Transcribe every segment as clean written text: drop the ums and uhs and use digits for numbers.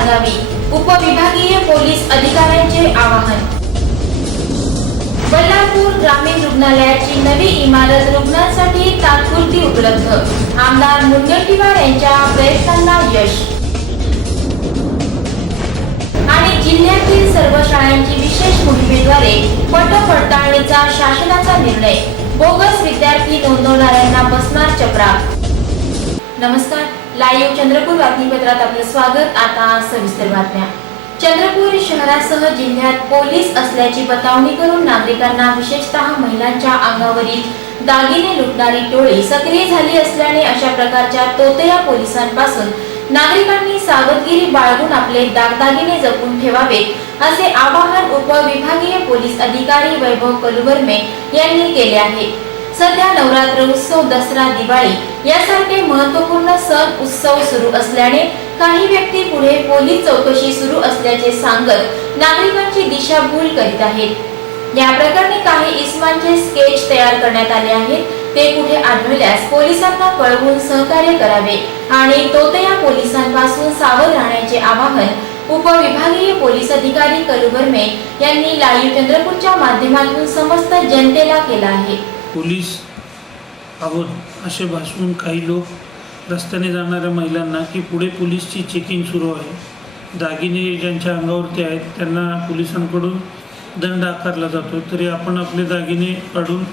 बाळगावी, उपविभागीय पोलीस अधिकाऱ्यांचे आवाहन। बल्लारपूर ग्रामीण रुग्णालयाची नवी इमारत रुग्णांसाठी तात्पुरती उपलब्ध, आमदार मुनगंटीवार यांच्या प्रयत्नांना यश। आणि जिल्ह्यातील सर्व शाळांची विशेष मोहिमेद्वारे पटपडताळणीचा शासनाचा निर्णय, बोगस विद्यार्थी नोंदवणाऱ्यांना बसणार चपराक। नमस्कार, लाईव्ह चंद्रपूर बातमीपत्रात आपले स्वागत। आता सविस्तर बातम्या। चंद्रपूर शहरासह जिल्ह्यात पोलीस असल्याची बतावणी करून नागरिकांना, विशेषतः महिलांच्या अंगावरील दागिने लुटणारी टोळी सक्रिय झाली असल्याने अशा प्रकारच्या तोतया पोलिसांपासून नागरिकांनी सावधगिरी बाळगून आपले दागदागिने जपून ठेवावेत, असे आवाहन उपविभागीय पोलीस अधिकारी वैभव कलुबर्मे यांनी केले आहे। सध्या नवरात्र उत्सव, दसरा, दिवाळी यासारखे महत्त्वपूर्ण सण उत्सव सुरू असल्याने काही व्यक्ती पुढे पोलीस चौकशी सुरू असल्याचे सांगत नागरिकांची दिशाभूल करीत आहेत। या प्रकरणी काही इस्मांचे स्केच तयार करण्यात आले आहेत। ते कुठे आढळल्यास पोलिसांना कळवून सहकार्य करावे आणि तोतया पोलिसांपासून सावध राहण्याचे आवाहन उपविभागीय पोलीस अधिकारी कलुबर्मे यांनी लाईव्ह चंद्रपूरच्या माध्यमातून समस्त जनतेला केला आहे। पोलीस आहोत असे भासवून काही लोक रस्त्याने जाणाऱ्या महिलांना की पुढे पोलीसची चेकिंग सुरू आहे, दागिने ज्यांच्या अंगावरती आहेत त्यांना पोलिसांकडून दंड आकारला जातो, तरी आपण आपले दागिने काढून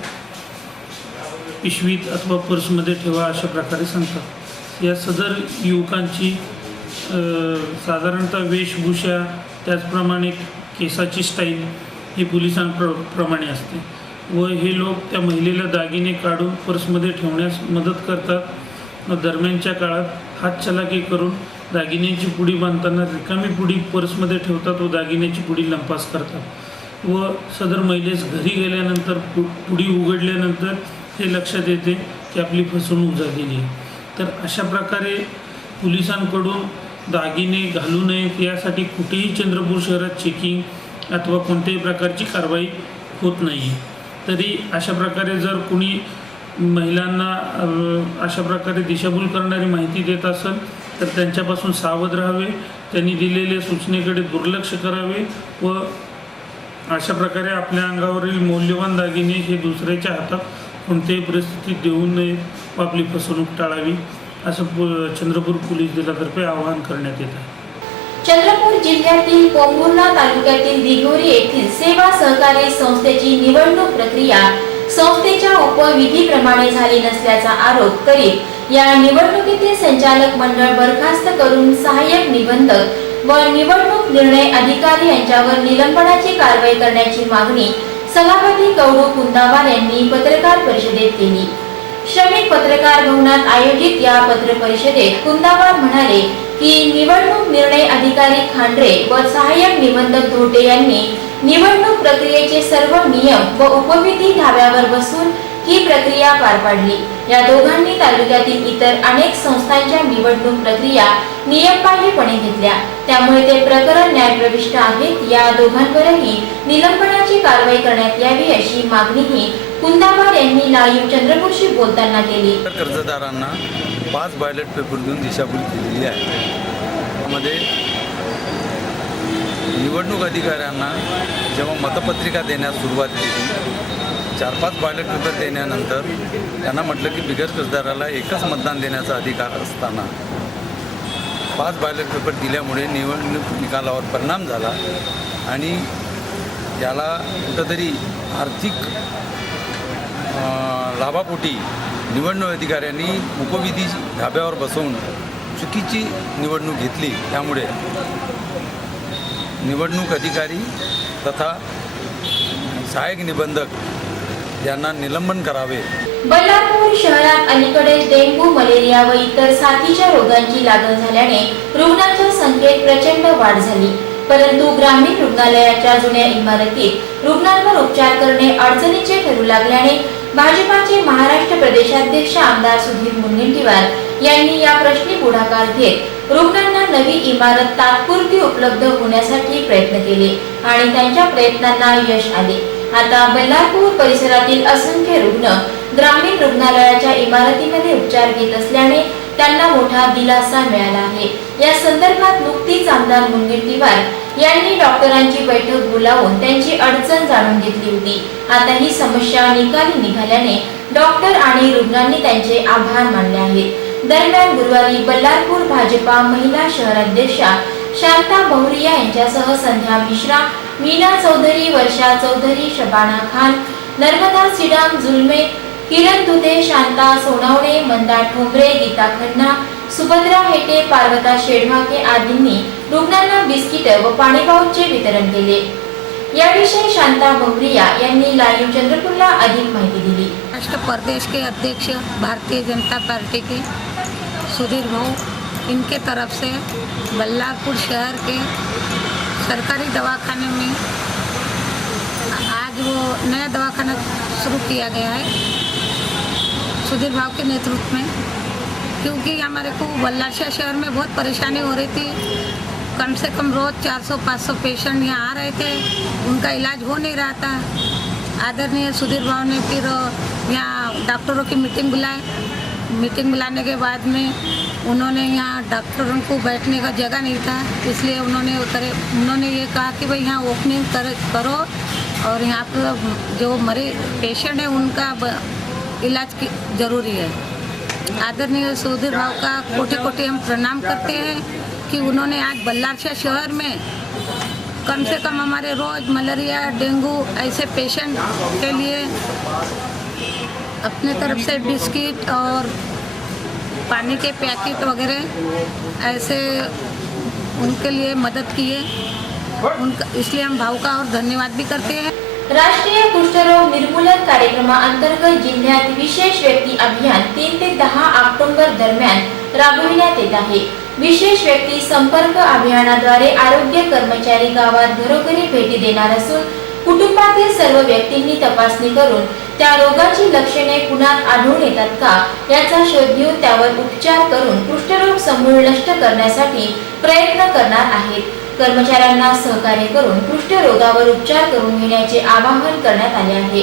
पिशवीत अथवा पर्समध्ये ठेवा अशा प्रकारे सांगतात। या सदर युवकांची साधारणतः वेशभूषा, त्याचप्रमाणे केसाची स्टाईल ही पोलिसांप्रमाणे असते व हे लोक त्या महिलेला दागिने काढून पर्समध्ये ठेवण्यास मदत करतात। दरम्यानच्या काळात हातचलाकी करून दागिन्यांची पुडी बांधताना रिकामी पुडी पर्समध्ये ठेवतात व दागिन्याची पुडी लंपास करतात व सदर महिलेस घरी गेल्यानंतर पुडी उघडल्यानंतर हे लक्षात येते की आपली फसवणूक झालेली आहे। तर अशा प्रकारे पोलिसांकडून दागिने घालू नयेत यासाठी कुठेही चंद्रपूर शहरात चेकिंग अथवा कोणत्याही प्रकारची कारवाई होत नाही। तरी अशा प्रकारे जर कुणी महिलांना अशा प्रकारे दिशाभूल करणारी माहिती देत असेल तर त्यांच्यापासून सावध राहावे, त्यांनी दिलेल्या सूचनेकडे दुर्लक्ष करावे व अशा प्रकारे आपल्या अंगावरील मौल्यवान दागिने हे दुसऱ्याच्या हातात कोणत्याही परिस्थितीत देऊ नये व आपली फसवणूक टाळावी, असं चंद्रपूर पोलीस दलातर्फे आवाहन करण्यात येत आहे। चंद्रपूर जिल्ह्यातील पोंभुर्णा तालुक्यातील दिघोरी येथील सेवा सहकारी संस्थेची निवडणूक प्रक्रिया संस्थेच्या उपविधीप्रमाणे झाली नसल्याचा आरोप करीत या निवडणुकीतील संचालक मंडळ बरखास्त करून सहाय्यक निबंधक व निवडणूक निर्णय अधिकारी यांच्यावर निलंबनाची कारवाई करण्याची मागणी सभापती कौडू कुंदावार यांनी पत्रकार परिषदेत केली। श्रमिक पत्रकार भवनात आयोजित या पत्र परिषदेत कुंदावार म्हणाले की निवडणूक निर्णय अधिकारी खांड्रे व सहाय्यक निबंधक धोटे यांनी निवडणूक प्रक्रियेचे सर्व नियम व उपविधी धाब्यावर बसून ही प्रक्रिया पार पाडली। या दोघांनी तालुक्यातील इतर अनेक संस्थांच्या निवडणूक प्रक्रिया नियमबाह्यपणे घेतल्या, त्यामुळे ते प्रकरण न्यायप्रविष्ट आहेत। या दोघांवरही निलंबनाची कारवाई करण्यात यावी अशी मागणीही कुंदावार यांनी लाईव्ह चंद्रपूरशी बोलताना केली। कर्जदारांना 5 बॅलेट पेपर देऊन दिशाभूल केलेली आहे। त्यामध्ये निवडणूक अधिकाऱ्यांना जेव्हा मतपत्रिका देण्यास सुरुवात केली, 4-5 बॅलेट पेपर देण्यानंतर त्यांना म्हटलं की बिगर कर्जदाराला एकच मतदान देण्याचा अधिकार असताना 5 बॅलेट पेपर दिल्यामुळे निवडणूक निकालावर परिणाम झाला आणि याला कुठंतरी आर्थिक लाभापोटी निवडणूक अधिकाऱ्यांनी उपविधी धाब्यावर बसवून चुकीची निवडणूक घेतली। त्यामुळे निवडणूक अधिकारी तथा सहाय्यक निबंधक यांना निलंबन करावे। बल्लारपूर शहरात अलीकडेच डेंग्यू, मलेरिया व इतर साथीच्या रोगांची लागण झाल्याने रुग्णांच्या संख्येत प्रचंड वाढ झाली, परंतु ग्रामीण रुग्णालयाच्या जुन्या इमारतीत रुग्णांवर उपचार करणे अडचणीचे ठरू लागल्याने भाजपाचे महाराष्ट्र प्रदेशाध्यक्ष आमदार सुधीर मुनगंटीवार यांनी या प्रश्नी पुढाकार घेत रुग्णांना नवी इमारत तात्पुरती उपलब्ध होण्यासाठी प्रयत्न केले आणि त्यांच्या प्रयत्नांना यश आले। आता बल्लारपूर परिसरातील असंख्य रुग्ण ग्रामीण रुग्णालयाच्या इमारतीमध्ये उपचार घेत असल्याने त्यांना मोठा दिलासा मिळाला आहे। या संदर्भात नुकतीच आमदार मुनगंटीवार यांनी डॉक्टरांची बैठक बोलावून त्यांची अडचण जाणून घेतली होती. आता ही समस्या निकाली निघाल्याने डॉक्टर आणि रुग्णांनी त्यांचे आभार मानले आहेत. दरम्यान गुरुवारी बल्लारपूर भाजपा महिला शहराध्यक्षा शांता बहुरिया यांच्यासह संध्या मिश्रा, मीना चौधरी, वर्षा चौधरी, शबाना खान, नर्मदा सिडाम, जुलमे, किरण दुधे, शांता सोनावणे, मंदा ठोंबरे, गीता खन्ना, सुभद्रा हेटे, पार्वता शेडवाके आदींनी रुग्णांना बिस्किट व पाणीपाऊचचे वितरण केले. याविषयी शांता बहुरिया यांनी लाईव्ह चंद्रपूरला अधिक माहिती दिली. राष्ट्र प्रदेश के अध्यक्ष भारतीय जनता पार्टी के सुधीर भाऊ, इनके तरफ से बल्लारपुर शहर के सरकारी दवाखाने में आज वो नया दवाखाना शुरू किया गया है सुधीर भाव के नेतृत्व में, क्योंकि हमारे को बल्लारशाह शहर में बहुत परेशानी हो रही थी. कम से कम रोज़ 400-500 पेशेंट यहाँ आ रहे थे, उनका इलाज हो नहीं रहा था. आदरणीय सुधीर भाव ने फिर यहाँ डॉक्टरों की मीटिंग बुलाई. मीटिंग बुलाने के बाद में उन्होंने यहाँ डॉक्टरों को बैठने का जगह नहीं था, इसलिए उन्होंने ये कहा कि भाई यहाँ ओपनिंग करो और यहाँ पर जो मरीज पेशेंट है उनका इलाज की ज़रूरी है. आदरणीय सुधीर भाव का कोटि कोटि हम प्रणाम करते हैं कि उन्होंने आज बल्लारशाह शहर में कम से कम हमारे रोज़ मलेरिया, डेंगू ऐसे पेशेंट के लिए अपने तरफ से बिस्किट और पानी के पैकेट वगैरह ऐसे उनके लिए मदद की है. उनका इसलिए हम भाव का और धन्यवाद भी करते हैं. राष्ट्रीय कुष्ठरोग निर्मूलन कार्यक्रमाअंतर्गत जिल्ह्यात विशेष व्यक्ती अभियान 3 ते 10 ऑक्टोबर दरम्यान राबविण्यात येत आहे. विशेष व्यक्ती संपर्क अभियानाद्वारे आरोग्य कर्मचारी गावात घरोघरी भेटी देणार असून कुटुंबातील सर्व व्यक्तींनी तपासणी करून त्या रोगाची लक्षणे कुणात आढळून येतात का याचा शोध घेऊन त्यावर उपचार करून कुष्ठरोग समूळ नष्ट करण्यासाठी प्रयत्न करणार आहेत. कर्मचाऱ्यांना सहकार्य करून कुष्ठरोगावर उपचार करून घेण्याचे आवाहन करण्यात आले आहे.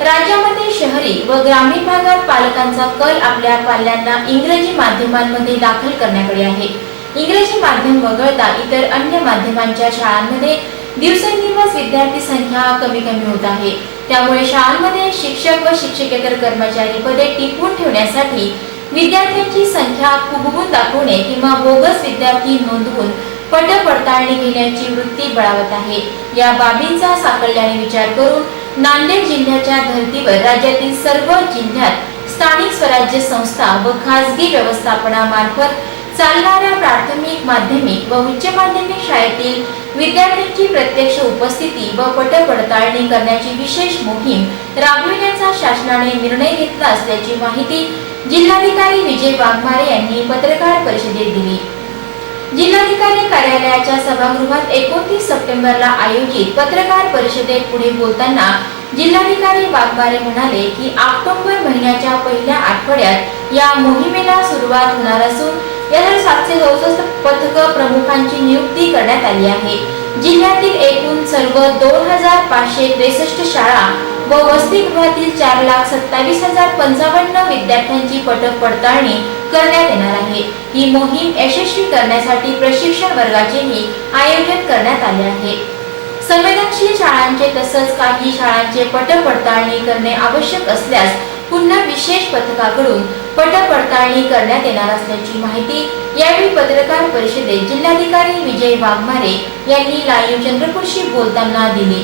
राज्यामध्ये शहरी व ग्रामीण भागात पालकांचा कल आपल्या पाल्यांना इंग्रजी माध्यमांमध्ये दाखल करण्याकडे आहे. इंग्रजी माध्यम वगळता इतर अन्य माध्यमांच्या शाळांमध्ये दिवसेंदिवस विद्यार्थी संख्या कमी होत आहे. त्यामुळे शाळांमध्ये शिक्षक व शिक्षकेतर कर्मचारी पदे टिकवून ठेवण्यासाठी विद्यार्थ्यांची संख्या फुगवून दाखवणे किंवा बोगस विद्यार्थी नोंदवून पडताळणी घेण्याची वृत्ती बळावत आहे. या बाबींचा साकल्याने विचार करून नांदेड जिल्ह्याच्या धर्तीवर राज्यातील सर्व जिल्ह्यात स्थानिक स्वराज्य संस्था व खासगी व्यवस्थापनामार्फत चालणाऱ्या प्राथमिक, माध्यमिक व उच्च माध्यमिक शाळेतील विद्यार्थ्यांची प्रत्यक्ष उपस्थिती व पडताळणी करण्याची विशेष मोहीम राबविण्याचा शासनाने निर्णय घेतला असल्याची माहिती जिल्हाधिकारी विजय वाघमारे यांनी पत्रकार परिषदेत दिली. जिल्हाधिकारी कार्यालयाच्या सभागृहात 29 सप्टेंबरला आयोजित पत्रकार परिषदेत पुढे बोलताना जिल्हाधिकारी वाघमारे म्हणाले की ऑक्टोबर महिन्याच्या पहिल्या आठवड्यात या मोहिमेला सुरुवात होणार असून यात 764 पथक प्रमुखांची नियुक्ती करण्यात आली आहे. जिल्ह्यातील एकूण सर्व 2563 शाळा व वसतिगृहातील 4,27,055 विद्यार्थ्यांची पडताळणी करण्यात येणार आहे. ही मोहीम यशस्वी करण्यासाठी प्रशिक्षण वर्गाचेही आयोजन करण्यात आले आहे. संवेदनशील शाळांचे तसंच काही शाळांचे पडताळणी करणे आवश्यक असल्यास पुन्हा विशेष पथकाकडून पडताळणी करण्यात येणार असल्याची माहिती यावेळी पत्रकार परिषदेत जिल्हाधिकारी विजय वाघमारे यांनी लाईव्ह चंद्रपूरशी बोलताना दिली.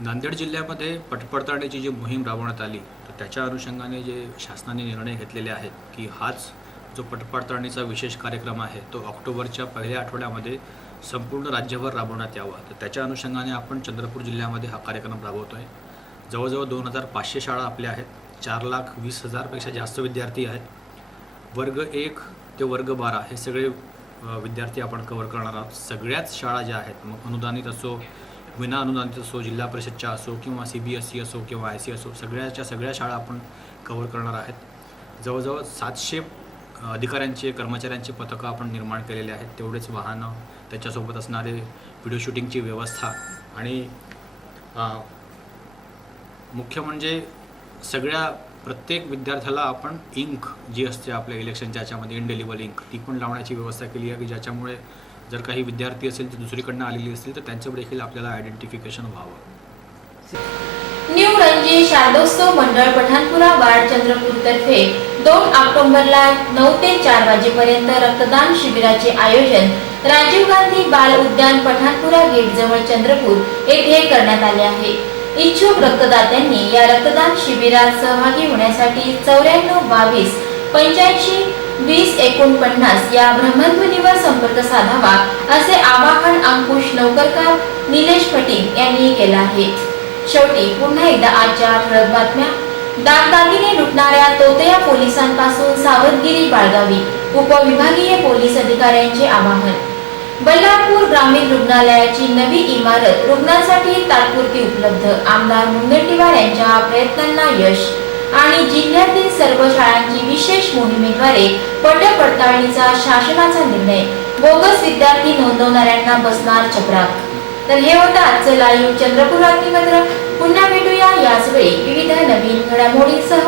नांदेड जिल्ह्यामध्ये पडताळणीची जी मोहीम राबवण्यात आली तर त्याच्या अनुषंगाने जे शासनाने निर्णय घेतलेले आहेत की हाच जो पडताळणीचा विशेष कार्यक्रम आहे तो ऑक्टोबरच्या पहिल्या आठवड्यामध्ये संपूर्ण राज्यभर राबवण्यात यावा. तर त्याच्या अनुषंगाने आपण चंद्रपूर जिल्ह्यामध्ये हा कार्यक्रम राबवतो आहे. जवळजवळ 2500 शाळा आपल्या आहेत. 4,20,000पेक्षा जास्त विद्यार्थी आहेत. वर्ग 1 ते वर्ग 12 हे सगळे विद्यार्थी आपण कव्हर करणार आहोत. सगळ्याच शाळा ज्या आहेत मग अनुदानित असो, विना अनुदानित असो, जिल्हा परिषदच्या असो किंवा CBSE असो किंवा IC असो, सगळ्या शाळा आपण कव्हर करणार आहेत. जवळजवळ 700 अधिकाऱ्यांचे, कर्मचाऱ्यांचे पथकं आपण निर्माण केलेले आहेत. तेवढेच वाहनं, त्याच्यासोबत असणारे व्हिडिओ शूटिंगची व्यवस्था आणि मुख्य म्हणजे सगळ्या प्रत्येक विद्यार्थ्याला आपण इंक जी असते आपल्या इलेक्शनच्या याच्यामध्ये इंडेलिबल इंक ती पण लावण्याची व्यवस्था केली आहे की ज्याच्यामुळे जर काही विद्यार्थी असेल ते दुसरीकडनं आलेली असतील तर त्यांच्यावर देखील आपल्याला आयडेंटिफिकेशन व्हावं. न्यू रणजी शारदोत्सव मंडळ पठाणपुरा वार्ड चंद्रपूर तर्फे 2 ऑक्टोबरला 9 ते 4 वाजेपर्यंत रक्तदान शिबिराचे आयोजन राजीव गांधी बाल उद्यान पठाणपुरा गेट जवळ चंद्रपूर येथे करण्यात आले आहे. इच्छुक रक्तदात्यांनी या रक्तदान शिबिरात सहभागी होण्यासाठी 94 22 85 20 49 या भ्रमणध्वनीवर संपर्क साधावा असे आवाहन अंकुश नौकरकर निलेश फटिंग यांनी केलं आहे. शेवटी पुन्हा एकदा आजच्या ठळक बातम्या. दागदागिने लुटणाऱ्या तोतया पोलिसांपासून सावधगिरी बाळगावी, उपविभागीय पोलीस अधिकाऱ्यांचे आवाहन. बल्लारपूर ग्रामीण रुग्णालयाची नवी इमारत रुग्णांसाठी तात्पुरती उपलब्ध, आमदार मुनगंटीवार यांच्या प्रयत्नांना यश. आणि जिल्ह्यातील सर्व शाळांची विशेष मोहिमेद्वारे पडताळणीचा शासनाचा निर्णय, बोगस विद्यार्थी नोंदवणाऱ्यांना बसणार चपराक. तर हे होतं आजचं लाईव्ह चंद्रपूर बातमीपत्र. पुन्हा भेटूया याच वेळी विविध नवीन घडामोडींसह.